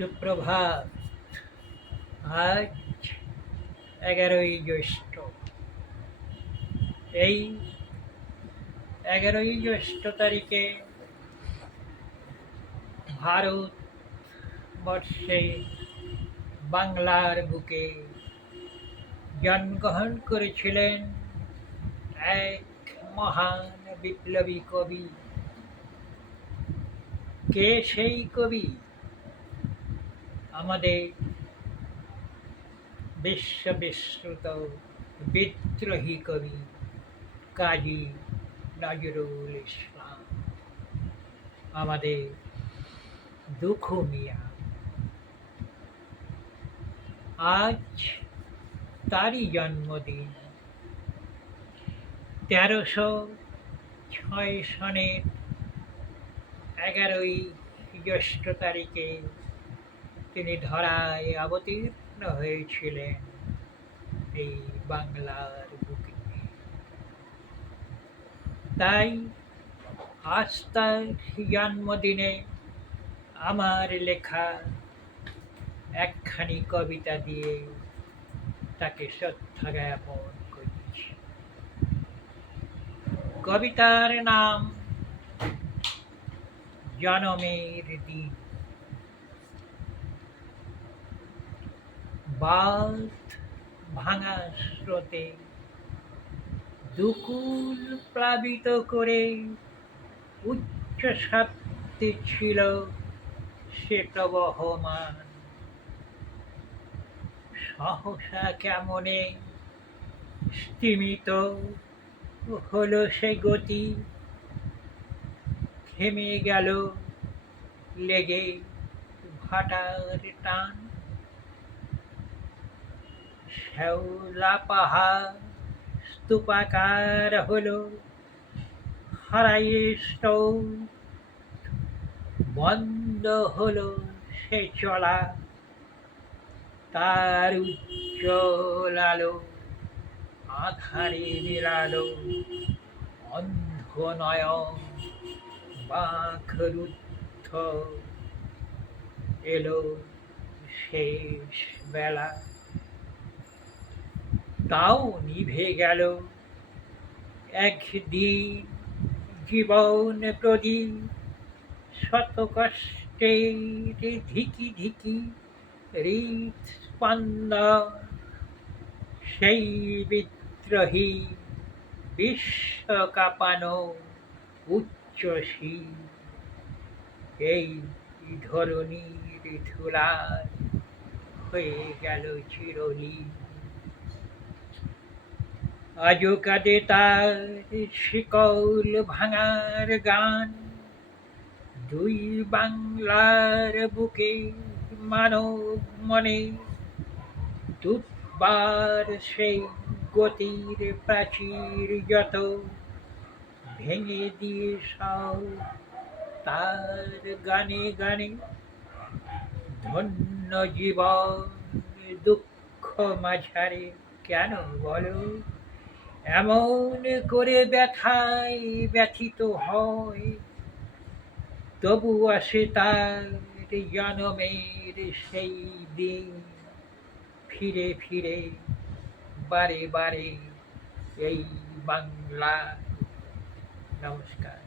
সুপ্রভাত। আজ 11ই জ্যৈষ্ঠ। এই 11ই জ্যৈষ্ঠ তারিখে ভারতবর্ষে বাংলার বুকে জন্মগ্রহণ করেছিলেন এক মহান বিপ্লবী কবি। কে সেই কবি? আমাদের বিশ্ববিশ্রুত বিদ্রোহী কবি কাজী নজরুল ইসলাম, আমাদের দুঃখু মিয়া। আজ তারই জন্মদিন। 1306 সনের 11ই জ্যৈষ্ঠ তারিখে তিনি ধরায় অবতীর্ণ হয়েছিলেন এই বাংলার বুকে। তাই আজ তার জন্মদিনে আমার লেখা একখানি কবিতা দিয়ে তাকে শ্রদ্ধা জ্ঞাপন করছি। কবিতার নাম জনমের দিন। বাঁধ ভাঙা স্রোতে দুকুল প্লাবিত করে উচ্চ শব্দে ছিল সে প্রবহমান। সহসা কেমনে স্তিমিত হলো সে গতি, থেমে গেল লেগে ভাটার টান। শ্যাওলা পাহাড় স্তূপাকার হলো, হারায়ে স্রোত, বন্ধ হলো সে চলা। তার উজ্জ্বল আলো আধারে মিলালো, অন্ধ নয়ন বাঁকরুদ্ধ। এলো শেষ বেলা, তাও নিভে গেল একদিন জীবন প্রদীপ। শত কষ্টের ধিকি ধিকি হৃৎস্পন্দন, সেই বিদ্রোহী বিশ্ব কাঁপানো উচ্চশীল। এই ধরণীর ধুলায় হয়ে গেল চিরলীন। আজও কাঁদে তার শিকল ভাঙার গান, দুই বাংলার বুকে মানব মনে। দুবার সেই গতির প্রাচীর যত ভেঙে দিয়ে সব তার গানে গানে। ধন্য জীবন দুঃখ মাঝারে, কেন বলো এমন করে ব্যথায় ব্যথিত হয়? তবু আসে তার জনমের সেই দিন, ফিরে ফিরে বারে বারে এই বাংলা। নমস্কার।